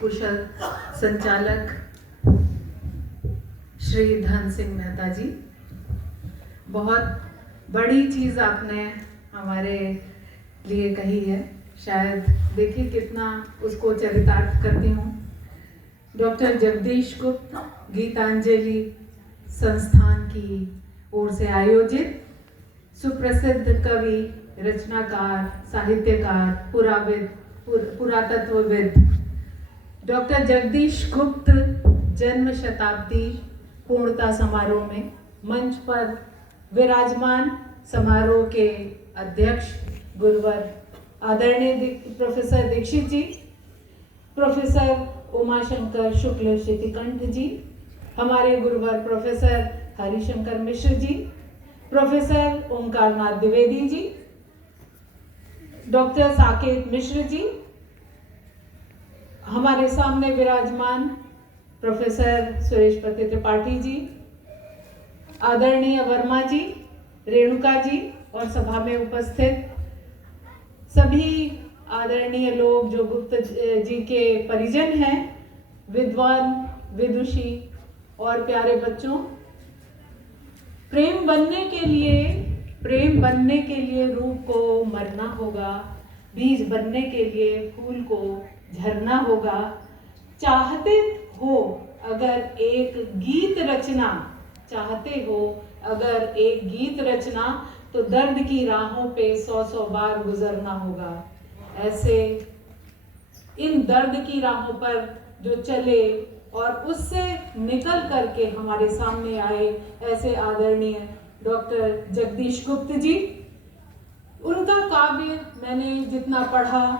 कुशल संचालक श्री धन सिंह मेहता जी, बहुत बड़ी चीज़ आपने हमारे लिए कही है। शायद देखिए कितना उसको चरितार्थ करती हूँ। डॉक्टर जगदीश गुप्त गीतांजलि संस्थान की ओर से आयोजित सुप्रसिद्ध कवि, रचनाकार, साहित्यकार, पुरातत्वविद डॉक्टर जगदीश गुप्त जन्म शताब्दी पूर्णता समारोह में मंच पर विराजमान समारोह के अध्यक्ष गुरुवर आदरणीय प्रोफेसर दीक्षित जी, प्रोफेसर उमाशंकर शुक्ल शितिकंठ जी, हमारे गुरुवर professor Harishankar Mishra ji, professor Omkarnath Dwivedi ji, doctor Saket Mishra ji, हमारे सामने विराजमान प्रोफेसर सुरेश पति त्रिपाठी जी, आदरणीय वर्मा जी, रेणुका जी और सभा में उपस्थित सभी आदरणीय लोग जो गुप्त जी के परिजन हैं, विद्वान, विदुषी और प्यारे बच्चों, प्रेम बनने के लिए रूप को मरना होगा, बीज बनने के लिए फूल को झरना होगा। चाहते हो अगर एक गीत रचना तो दर्द की राहों पे 100 बार गुजरना होगा। ऐसे इन दर्द की राहों पर जो चले और उससे निकल करके हमारे सामने आए ऐसे आदरणीय डॉक्टर जगदीश गुप्त जी, उनका काव्य मैंने जितना पढ़ा,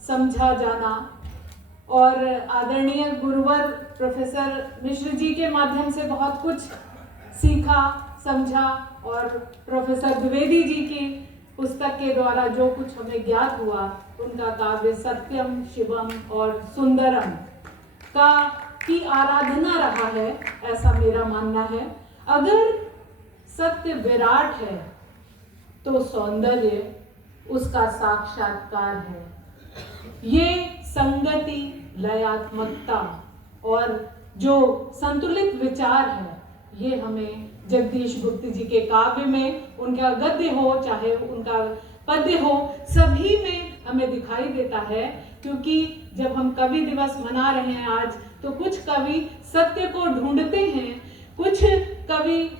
समझा, जाना और आदरणीय गुरुवर प्रोफेसर मिश्र जी के माध्यम से बहुत कुछ सीखा, समझा और प्रोफेसर द्विवेदी जी की पुस्तक के द्वारा जो कुछ हमें ज्ञात हुआ, उनका काव्य सत्यम, शिवम और सुंदरम की आराधना रहा है, ऐसा मेरा मानना है। अगर सत्य विराट है तो सौंदर्य उसका साक्षात्कार है। ये संगति, लयात्मकता और जो संतुलित विचार है, ये हमें जगदीश गुप्त जी के काव्य में, उनका गद्य हो चाहे उनका पद्य हो, सभी में हमें दिखाई देता है। क्योंकि जब हम कवि दिवस मना रहे हैं आज, तो कुछ कवि सत्य को ढूंढते हैं, कुछ कवि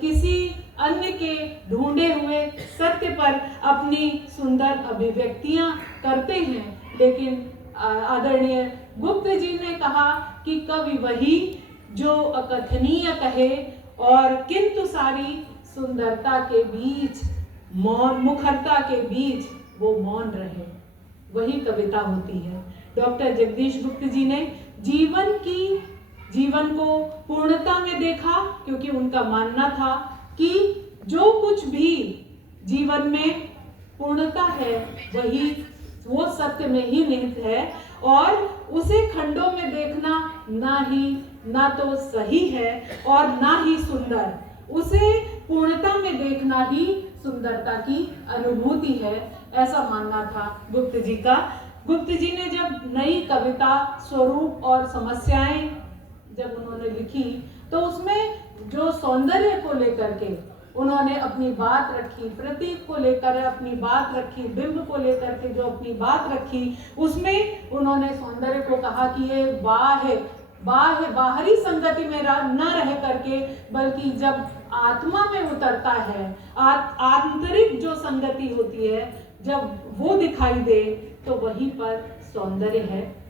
किसी अन्य के ढूंढे हुए सत्य पर अपनी सुंदर अभिव्यक्तियां करते हैं। लेकिन आदरणीय गुप्त जी ने कहा कि कवि वही जो अकथनीय कहे और किंतु सारी सुंदरता के बीच, मुखरता के बीच वो मौन रहे, वही कविता होती है। डॉक्टर जगदीश गुप्त जी ने जीवन को पूर्णता में देखा, क्योंकि उनका मानना था कि जो कुछ भी जीवन में पूर्णता है वो सत्य में ही निहित है और उसे खंडों में देखना ना तो सही है और ना ही सुंदर, उसे पूर्णता में देखना ही सुंदरता की अनुभूति है, ऐसा मानना था गुप्त जी का। गुप्त जी ने जब नई कविता स्वरूप और समस्याएं जब उन्होंने लिखी, तो उसमें जो सौंदर्य को लेकर के उन्होंने अपनी बात रखी, प्रतीक को लेकर अपनी बात रखी, बिंब को लेकर के जो अपनी बात रखी, उसमें उन्होंने सौंदर्य को कहा कि ये बाहरी संगति में न रह करके, बल्कि जब आत्मा में उतरता है, आंतरिक जो संगति होती है, जब वो दिखाई दे तो वहीं पर सौंदर्य है।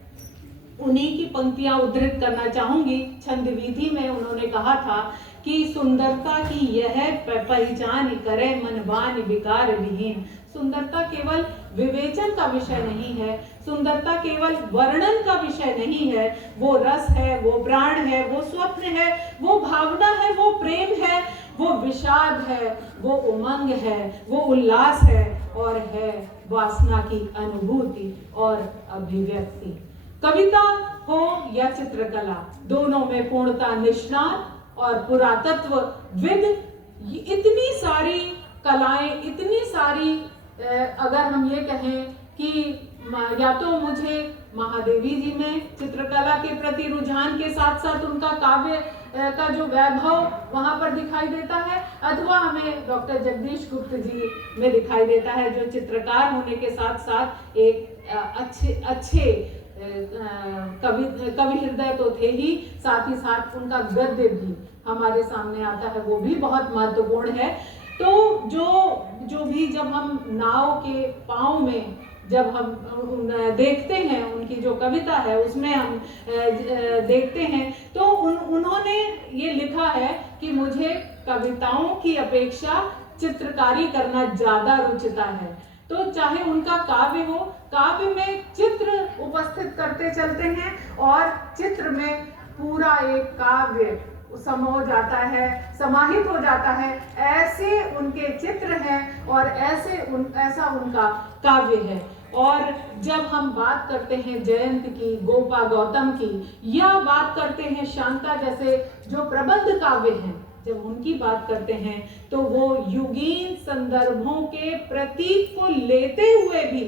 उन्हीं की पंक्तियां उद्धृत करना चाहूंगी। छंद विधि में उन्होंने कहा था कि सुंदरता की यह पहचान करे मनवान विकार विहीन। सुंदरता केवल विवेचन का विषय नहीं है, सुंदरता केवल वर्णन का विषय नहीं है, वो रस है, वो प्राण है, वो स्वप्न है, वो भावना है, वो प्रेम है, वो विषाद है, वो उमंग है, वो उल्लास है और है वासना की अनुभूति और अभिव्यक्ति। कविता हो या चित्रकला, दोनों में पूर्णता निष्णात और पुरातत्वविद, इतनी सारी कलाएं, इतनी सारी, अगर हम ये कहें कि या तो मुझे महादेवी जी में चित्रकला के प्रति रुझान के साथ साथ उनका काव्य का जो वैभव वहां पर दिखाई देता है, अथवा हमें डॉक्टर जगदीश गुप्त जी में दिखाई देता है, जो चित्रकार होने के साथ साथ एक अच्छे कवि हृदय तो थे ही, साथ ही साथ उनका गद्य भी हमारे सामने आता है, वो भी बहुत महत्वपूर्ण है। तो जो भी जब हम नाव के पाँव में जब हम देखते हैं, उनकी जो कविता है उसमें हम देखते हैं, तो उन्होंने ये लिखा है कि मुझे कविताओं की अपेक्षा चित्रकारी करना ज्यादा रुचता है। तो चाहे उनका काव्य हो, काव्य में चित्र उपस्थित करते चलते हैं और चित्र में पूरा एक काव्य समो जाता है, समाहित हो जाता है, ऐसे उनके चित्र हैं और ऐसा उनका काव्य है। और जब हम बात करते हैं जयंत की, गोपा गौतम की, या बात करते हैं शांता जैसे जो प्रबंध काव्य हैं, जब उनकी बात करते हैं तो वो युगीन संदर्भों के प्रतीक को लेते हुए भी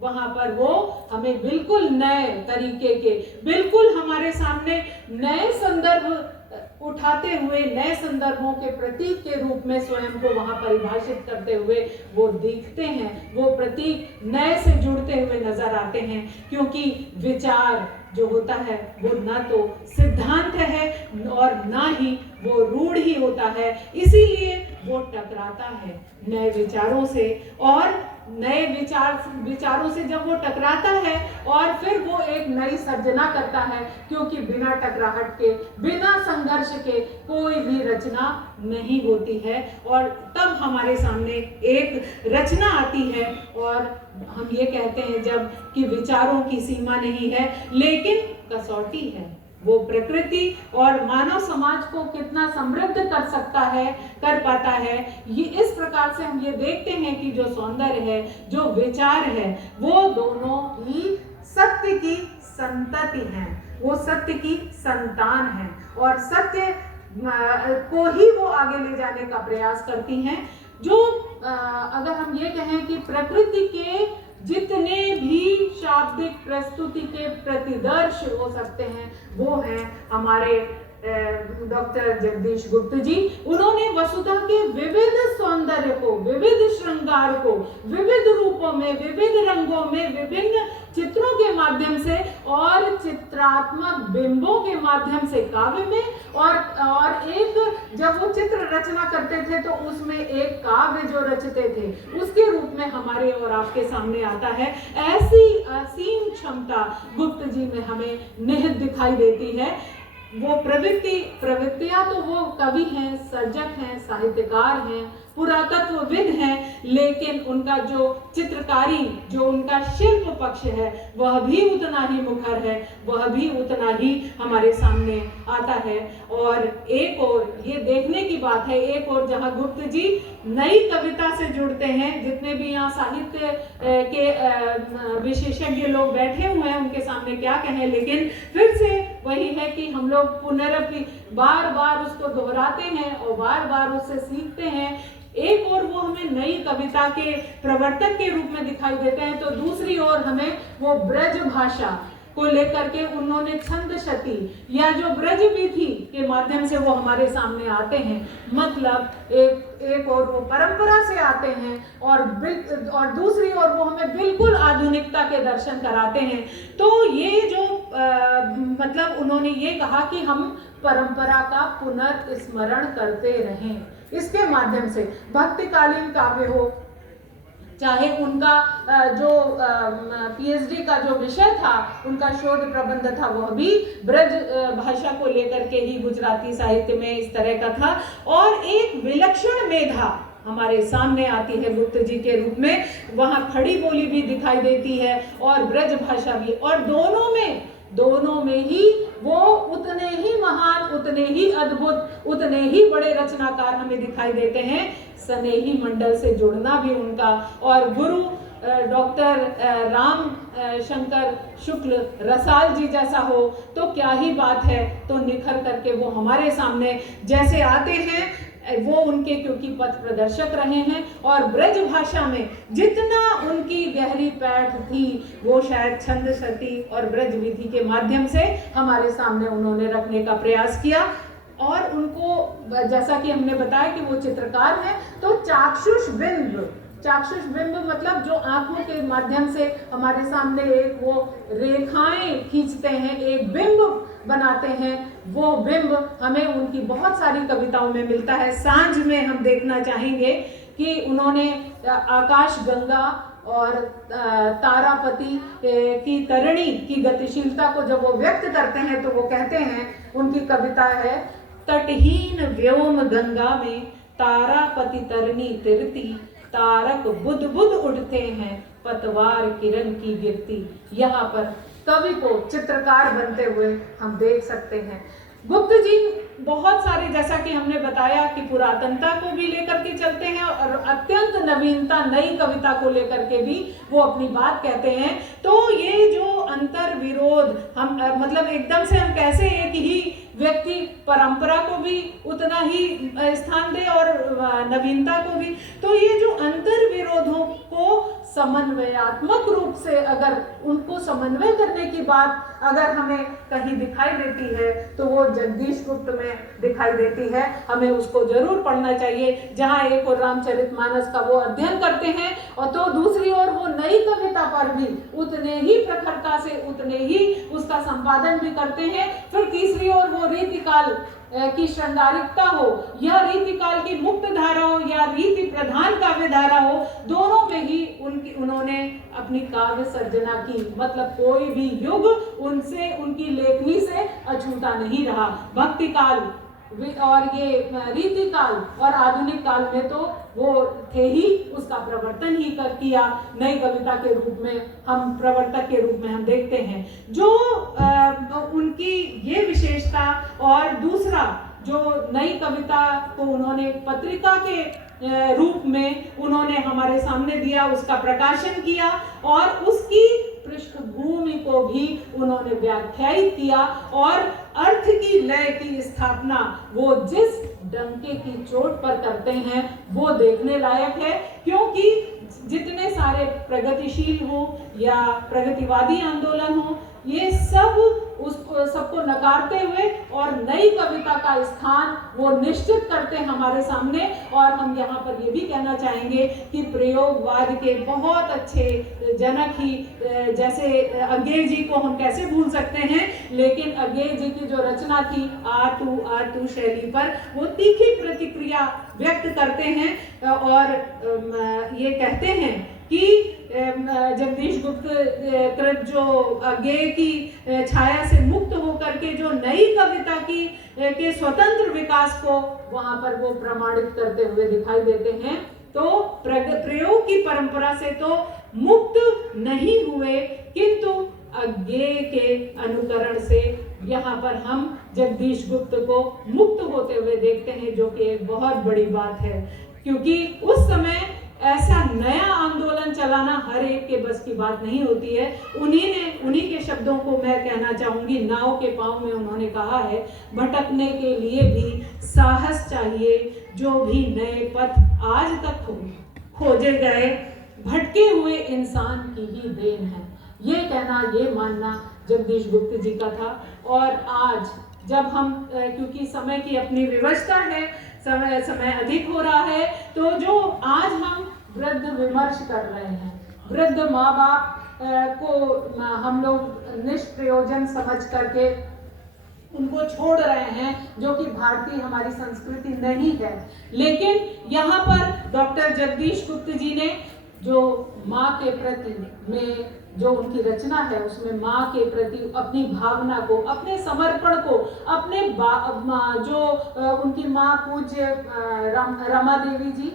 वहां पर वो हमें बिल्कुल नए तरीके के, बिल्कुल हमारे सामने नए संदर्भ उठाते हुए, नए संदर्भों के प्रतीक के रूप में स्वयं को वहां परिभाषित करते हुए वो दिखते हैं, वो प्रतीक नए से जुड़ते हुए नजर आते हैं। क्योंकि विचार जो होता है वो ना तो सिद्धांत है और ना ही वो रूढ़ ही होता है, इसीलिए वो टकराता है नए विचारों से, और नए विचारों से जब वो टकराता है और फिर वो एक नई सर्जना करता है, क्योंकि बिना टकराहट के, बिना संघर्ष के कोई भी रचना नहीं होती है, और तब हमारे सामने एक रचना आती है। और हम ये कहते हैं जब कि विचारों की सीमा नहीं है लेकिन कसौटी है, वो प्रकृति और मानव समाज को कितना समृद्ध कर सकता है, कर पाता है। ये इस प्रकार से हम ये देखते हैं कि जो सौंदर्य है, जो विचार है, वो दोनों ही सत्य की संतति हैं, वो सत्य की संतान हैं और सत्य को ही वो आगे ले जाने का प्रयास करती हैं। जो अगर हम ये कहें कि प्रकृति के जितने भी शाब्दिक प्रस्तुति के प्रतिदर्श हो सकते हैं वो हैं हमारे डॉक्टर जगदीश गुप्त जी। उन्होंने वसुधा के विविध सौंदर्य को, विविध श्रृंगार को, विविध रूपों में, विविध रंगों में, विभिन्न चित्रों के माध्यम से और चित्रात्मक बिंबों के माध्यम से काव्य में, और एक जब वो चित्र रचना करते थे तो उसमें एक काव्य जो रचते थे उसके रूप में हमारे और आपके सामने आता है। ऐसी असीम क्षमता गुप्त जी में हमें निहित दिखाई देती है। वो प्रवृत्तियां तो वो कवि हैं, सर्जक हैं, साहित्यकार हैं, पुरातत्वविद हैं, लेकिन उनका जो चित्रकारी, जो उनका शिल्प पक्ष है वह भी उतना ही मुखर है, वह भी उतना ही हमारे सामने आता है। और एक और ये देखने की बात है, एक और जहां गुप्त जी नई कविता से जुड़ते हैं, जितने भी यहाँ साहित्य के विशेषज्ञ लोग बैठे हुए हैं उनके सामने क्या कहें, लेकिन फिर से वही है कि हम लोग पुनरपि बार बार उसको दोहराते हैं और बार बार उससे सीखते हैं। एक और वो हमें नई कविता के प्रवर्तक के रूप में दिखाई देते हैं, तो दूसरी ओर हमें वो ब्रज भाषा को लेकर के उन्होंने छंद शती या जो ब्रज विधि के माध्यम से वो हमारे सामने आते हैं, मतलब एक और वो परंपरा से आते हैं और दूसरी ओर वो हमें बिल्कुल आधुनिकता के दर्शन कराते हैं। तो ये जो मतलब उन्होंने ये कहा कि हम परंपरा का पुनर्स्मरण करते रहें, इसके माध्यम से भक्तिकालीन काव्य हो, चाहे उनका जो पीएचडी का जो विषय था, उनका शोध प्रबंध था, वह भी ब्रज भाषा को लेकर के ही गुजराती साहित्य में इस तरह का था। और एक विलक्षण मेधा हमारे सामने आती है गुप्त जी के रूप में, वहां खड़ी बोली भी दिखाई देती है और ब्रज भाषा भी, और दोनों में ही वो उतने ही महान, उतने ही अद्भुत, उतने ही बड़े रचनाकार हमें दिखाई देते हैं। स्नेही मंडल से जुड़ना भी उनका, और गुरु डॉक्टर राम शंकर शुक्ल रसाल जी जैसा हो तो क्या ही बात है। तो निखर करके वो हमारे सामने जैसे आते हैं वो उनके क्योंकि पथ प्रदर्शक रहे हैं, और ब्रज भाषा में जितना उनकी गहरी पैठ थी वो शायद छंद शती और ब्रज विधि के माध्यम से हमारे सामने उन्होंने रखने का प्रयास किया। और उनको जैसा कि हमने बताया कि वो चित्रकार हैं, तो चाक्षुष बिंब मतलब जो आंखों के माध्यम से हमारे सामने एक वो रेखाएं खींचते हैं, एक बिंब बनाते हैं, वो बिंब हमें उनकी बहुत सारी कविताओं में मिलता है। सांझ में हम देखना चाहेंगे कि उन्होंने आकाश गंगा और तारापति की तरिणी की गतिशीलता को जब वो व्यक्त करते हैं तो वो कहते हैं, उनकी कविता है, तटहीन व्योम गंगा में तारापति तरिणी तिरती, तारक बुध बुध उठते हैं पतवार किरण की गिरती। यहाँ पर कवि को चित्रकार बनते हुए हम देख सकते हैं। गुप्त जी बहुत सारे, जैसा कि हमने बताया कि पुरातनता को भी लेकर के चलते हैं और अत्यंत नवीनता नई कविता को लेकर के भी वो अपनी बात कहते हैं। तो ये जो अंतर विरोध हम मतलब एकदम से हम कैसे एक ही व्यक्ति परंपरा को भी उतना ही स्थान दे और नवीनता को भी, तो ये जो अंतर विरोधों को समन्वयात्मक रूप से अगर उनको समन्वय करने की बात अगर हमें कहीं दिखाई देती है तो वो जगदीश गुप्त में दिखाई देती है। हमें उसको जरूर पढ़ना चाहिए, जहाँ एक और रामचरितमानस का वो अध्ययन करते हैं और तो दूसरी ओर वो नई कविता पर भी उतने ही प्रखरता से उतने ही उसका संपादन भी करते हैं। फिर तीसरी ओर वो रीतिकाल की श्रृंगारिकता हो या रीतिकाल की मुक्त धारा हो या रीति प्रधान काव्य धारा हो, दोनों में ही उन्होंने अपनी काव्य सर्जना की। मतलब कोई भी युग उनसे उनकी लेखनी से अछूता नहीं रहा। भक्ति काल और ये रीति काल और आधुनिक काल में तो वो थे ही, उसका प्रवर्तन ही कर किया। नई कविता के रूप में हम प्रवर्तक के रूप में हम देखते हैं जो उनकी ये विशेषता। और दूसरा जो नई कविता को उन्होंने पत्रिका के रूप में उन्होंने हमारे सामने दिया, उसका प्रकाशन किया और उसकी पृष्ठभूमि को भी उन्होंने व्याख्यायित किया और अर्थ की लय की स्थापना वो जिस डंके की चोट पर करते हैं वो देखने लायक है। क्योंकि जितने सारे प्रगतिशील हो या प्रगतिवादी आंदोलन हो, ये सब उसको सबको नकारते हुए और नई कविता का स्थान वो निश्चित करते हैं हमारे सामने। और हम यहाँ पर ये भी कहना चाहेंगे कि प्रयोगवाद के बहुत अच्छे जनक ही, जैसे अज्ञे जी को हम कैसे भूल सकते हैं, लेकिन अज्ञे जी की जो रचना थी आतु शैली पर वो तीखी प्रतिक्रिया व्यक्त करते हैं और ये कहते हैं कि जगदीश गुप्त कृत जो अज्ञे की छाया से मुक्त होकर के जो नई कविता की के स्वतंत्र विकास को वहां पर वो प्रमाणित करते हुए दिखाई देते हैं। तो प्रयोग की परंपरा से तो मुक्त नहीं हुए, किंतु अज्ञे के अनुकरण से यहाँ पर हम जगदीश गुप्त को मुक्त होते हुए देखते हैं, जो कि एक बहुत बड़ी बात है। क्योंकि उस समय ऐसा नया आंदोलन चलाना हर एक के बस की बात नहीं होती है। उन्हीं के शब्दों को मैं कहना चाहूंगी, नाव के पांव में उन्होंने कहा है, भटकने के लिए भी साहस चाहिए, जो भी नए पथ आज तक खोजे गए भटके हुए इंसान की ही देन है। ये कहना, ये मानना जगदीश गुप्त जी का था। और आज जब हम क्योंकि समय की अपनी विवशता है, समय अधिक हो रहा है, तो जो आज हम वृद्ध विमर्श कर रहे हैं, वृद्ध माँ बाप को हम लोग निष्प्रयोजन समझ करके उनको छोड़ रहे हैं, जो कि भारतीय हमारी संस्कृति नहीं है। लेकिन यहाँ पर डॉक्टर जगदीश गुप्त जी ने जो माँ के प्रति में जो उनकी रचना है, उसमें माँ के प्रति अपनी भावना को, अपने समर्पण को, अपने जो उनकी माँ पूज्य रमा देवी जी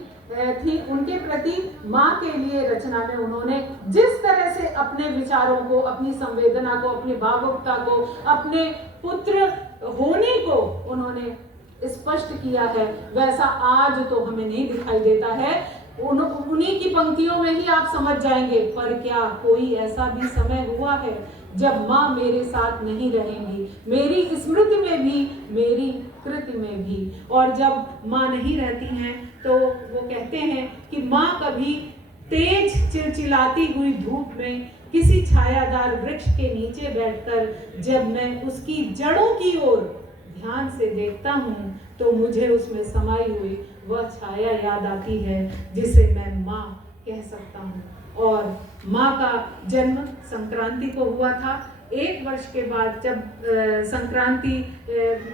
थी, उनके प्रति माँ के लिए रचना में उन्होंने जिस तरह से अपने विचारों को, अपनी संवेदना को, अपनी भावुकता को, अपने पुत्र होने को उन्होंने स्पष्ट किया है, वैसा आज तो हमें नहीं दिखाई देता है। उन्हीं की पंक्तियों में ही आप समझ जाएंगे। पर क्या कोई ऐसा भी समय हुआ है जब माँ मेरे साथ नहीं रहेंगी, मेरी स्मृति में भी, मेरी कृति में भी। और जब माँ नहीं रहती हैं तो वो कहते हैं कि माँ कभी तेज चिलचिलाती हुई धूप में किसी छायादार वृक्ष के नीचे बैठकर जब मैं उसकी जड़ों की ओर ध्यान से देखता हूँ तो मुझे उसमें समाई हुई वह छाया याद आती है जिसे मैं माँ कह सकता हूँ। और माँ का जन्म संक्रांति को हुआ था। 1 वर्ष के बाद जब संक्रांति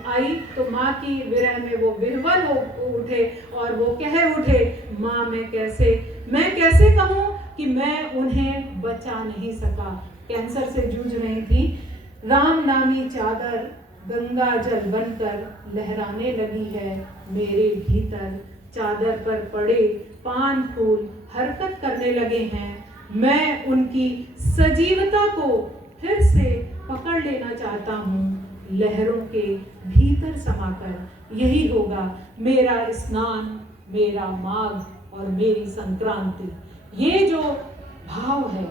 आई तो माँ की विरह में वो विह्वल हो उठे और वो कह उठे, माँ मैं कैसे कहूँ कि मैं उन्हें बचा नहीं सका। कैंसर से जूझ रही थी। राम नामी चादर गंगा जल बनकर लहराने लगी है मेरे भीतर, चादर पर पड़े पान फूल हरकत करने लगे हैं। मैं उनकी सजीवता को फिर से पकड़ लेना चाहता हूँ, लहरों के भीतर समाकर। यही होगा मेरा स्नान, मेरा माघ और मेरी संक्रांति। ये जो भाव है,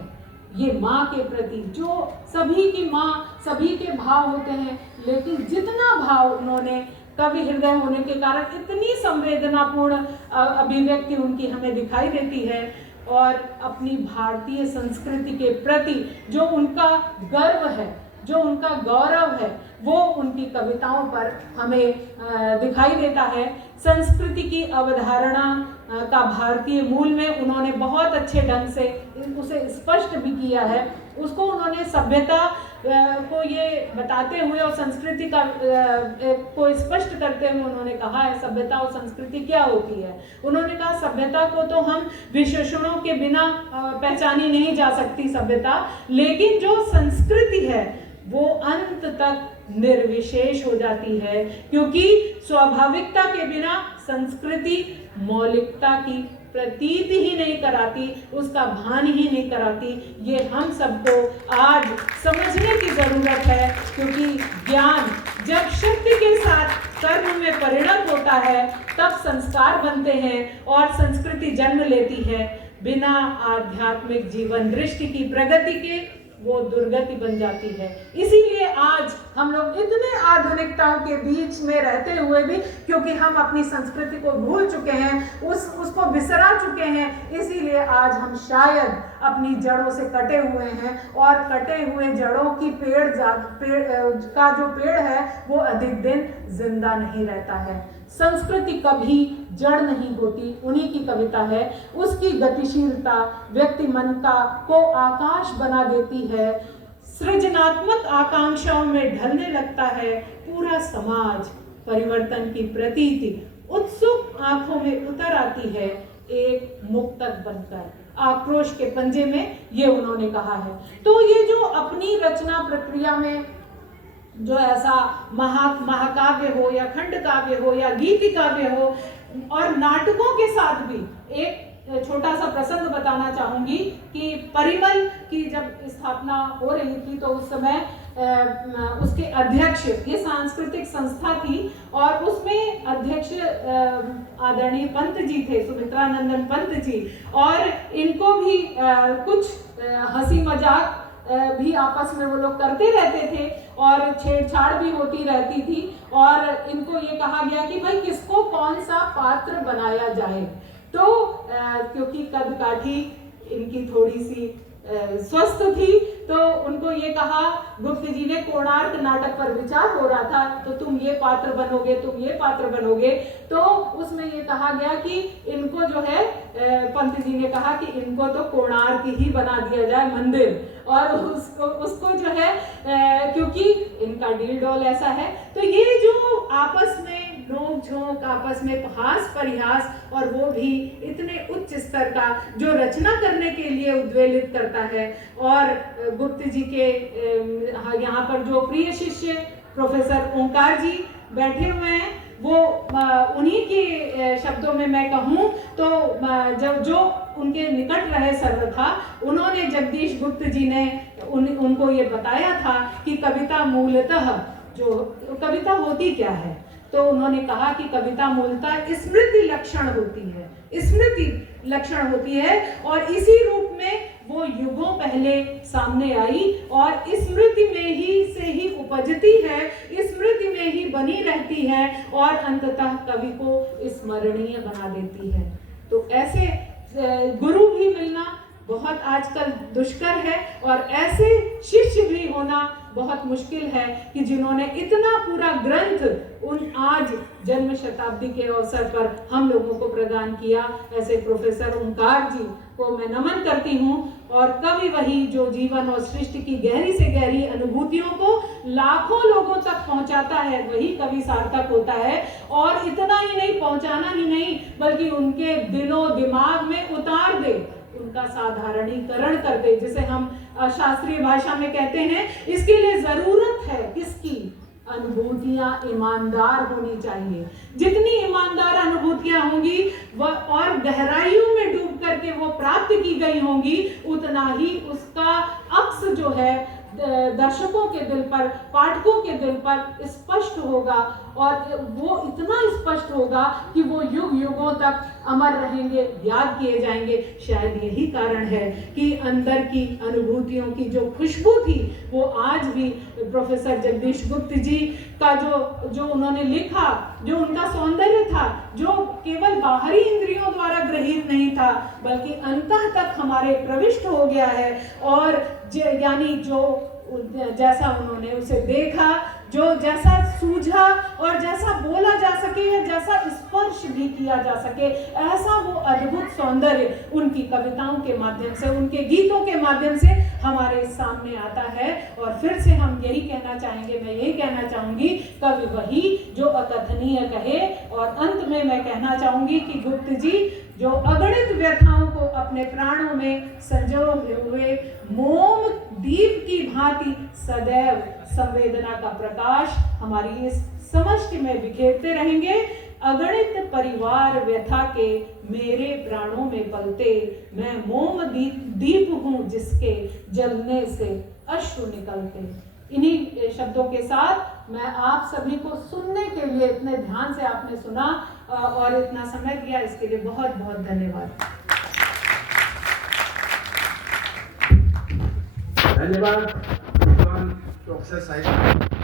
ये माँ के प्रति जो सभी की माँ, सभी के भाव होते हैं, लेकिन जितना भाव उन्होंने कवि हृदय होने के कारण इतनी संवेदनापूर्ण अभिव्यक्ति उनकी हमें दिखाई देती है। और अपनी भारतीय संस्कृति के प्रति जो उनका गर्व है, जो उनका गौरव है, वो उनकी कविताओं पर हमें दिखाई देता है। संस्कृति की अवधारणा का भारतीय मूल में उन्होंने बहुत अच्छे ढंग से उसे स्पष्ट भी किया है। उसको उन्होंने सभ्यता को ये बताते हुए और संस्कृति का को स्पष्ट करते हुए उन्होंने कहा है सभ्यता और संस्कृति क्या होती है। उन्होंने कहा सभ्यता को तो हम विशेषणों के बिना पहचानी नहीं जा सकती सभ्यता, लेकिन जो संस्कृति है वो अंत तक निर्विशेष हो जाती है, क्योंकि स्वाभाविकता के बिना संस्कृति मौलिकता की प्रतीति ही नहीं कराती, उसका भान ही नहीं कराती। ये हम सबको आज समझने की जरूरत है, क्योंकि ज्ञान जब शक्ति के साथ कर्म में परिणत होता है तब संस्कार बनते हैं और संस्कृति जन्म लेती है। बिना आध्यात्मिक जीवन दृष्टि की प्रगति के वो दुर्गति बन जाती है। इसीलिए आज हम लोग इतने आधुनिकताओं के बीच में रहते हुए भी, क्योंकि हम अपनी संस्कृति को भूल चुके हैं, उसको बिसरा चुके हैं, इसीलिए आज हम शायद अपनी जड़ों से कटे हुए हैं। और कटे हुए जड़ों की पेड़ का जो पेड़ है वो अधिक दिन जिंदा नहीं रहता है। संस्कृति कभी जड़ नहीं होती, उन्हीं की कविता है। उसकी गतिशीलता व्यक्ति मन को आकाश बना देती है। सृजनात्मक आकांक्षाओं में ढलने लगता है पूरा समाज। परिवर्तन की प्रतीति उत्सुक आंखों में उतर आती है एक मुक्तक बनकर। आक्रोश के पंजे में, ये उन्होंने कहा है। तो ये जो अपनी रचना प्रक्रिया में जो ऐसा महाकाव्य हो या खंड काव्य हो या गीति काव्य हो, और नाटकों के साथ भी एक छोटा सा प्रसंग बताना चाहूंगी कि परिमल की जब स्थापना हो रही थी तो उस समय उसके अध्यक्ष, ये सांस्कृतिक संस्था थी और उसमें अध्यक्ष आदरणीय पंत जी थे, सुमित्रानंदन पंत जी। और इनको भी कुछ हंसी मजाक भी आपस में वो लोग करते रहते थे और छेड़छाड़ भी होती रहती थी। और इनको ये कहा गया कि भाई किसको कौन सा पात्र बनाया जाए। तो क्योंकि कदकाठी इनकी थोड़ी सी स्वस्थ थी, तो उनको ये कहा, गुप्त जी ने कोणार्क नाटक पर विचार हो रहा था, तो तुम ये पात्र बनोगे, तुम ये पात्र बनोगे। तो उसमें ये कहा गया कि इनको जो है, पंत जी ने कहा कि इनको तो कोणार्क ही बना दिया जाए मंदिर, और उसको जो है क्योंकि इनका डील डोल ऐसा है। तो ये जो आपस में नोक झोंक, आपस में हास परिहास, और वो भी इतने उच्च स्तर का जो रचना करने के लिए उद्वेलित करता है। और गुप्त जी के यहाँ पर जो प्रिय शिष्य प्रोफेसर ओंकार जी बैठे हुए हैं, वो उन्हीं के शब्दों में मैं कहूँ तो जब जो उनके निकट रहे सर्वथा, उन्होंने जगदीश गुप्त जी ने उनको ये बताया था कि कविता मूलतः जो कविता होती क्या है, तो उन्होंने कहा कि कविता मूलतः स्मृति लक्षण होती है, स्मृति लक्षण होती है। और इसी रूप में वो युगों पहले सामने आई और स्मृति में ही से ही उपजती है, स्मृति में ही बनी रहती है और अंततः कवि को स्मरणीय बना देती है। तो ऐसे गुरु भी मिलना बहुत आजकल दुष्कर है और ऐसे शिष्य भी होना बहुत मुश्किल है कि जिन्होंने इतना पूरा ग्रंथ उन आज जन्म शताब्दी के अवसर पर हम लोगों को प्रदान किया। ऐसे प्रोफेसर ओंकार जी को मैं नमन करती हूँ। और कवि वही जो जीवन और सृष्टि की गहरी से गहरी अनुभूतियों को लाखों लोगों तक पहुंचाता है, वही कवि सार्थक होता है। और इतना ही नहीं, पहुंचाना ही नहीं बल्कि उनके दिलों दिमाग में उतार दे, उनका साधारणीकरण कर दे, जिसे हम शास्त्रीय भाषा में कहते हैं। इसके लिए जरूरत है किसकी? अनुभूतियां ईमानदार होनी चाहिए। जितनी ईमानदार अनुभूतियां होंगी वह और गहराइयों में डूब करके वो प्राप्त की गई होंगी, उतना ही उसका अक्स जो है दर्शकों के दिल पर, पाठकों के दिल पर स्पष्ट होगा और वो इतना स्पष्ट होगा कि वो युग युगों तक अमर रहेंगे, याद किए जाएंगे। शायद यही कारण है कि अंदर की अनुभूतियों की जो खुशबू थी वो आज भी प्रोफेसर जगदीश गुप्त जी का जो उन्होंने लिखा, जो उनका सौंदर्य था, जो केवल बाहरी इंद्रियों द्वारा ग्रहित नहीं था बल्कि अंतः तक हमारे प्रविष्ट हो गया है। और यानी जो जैसा उन्होंने उसे देखा, जो जैसा सूझा और जैसा बोला जा सके या जैसा स्पर्श भी किया जा सके, ऐसा वो अद्भुत सौंदर्य उनकी कविताओं के माध्यम से, उनके गीतों के माध्यम से हमारे सामने आता है। और फिर से हम यही कहना चाहेंगे, मैं यही कहना चाहूंगी, कवि वही जो अकथनीय कहे। और अंत में मैं कहना चाहूंगी कि गुप्त जी जो अगणित व्यथाओं को अपने प्राणों में संजोए हुए मोम दीप की भांति सदैव संवेदना का प्रकाश हमारी इस समष्टि में बिखेरते रहेंगे। अगणित परिवार व्यथा के मेरे प्राणों में पलते, मैं मोम दीप हूँ जिसके जलने से अश्रु निकलते। इन्हीं शब्दों के साथ मैं आप सभी को सुनने के लिए, इतने ध्यान से आपने सुना और इतना समय दिया, इसके लिए बहुत बहुत धन्यवाद। धन्यवाद प्रोफेसर साहिबा।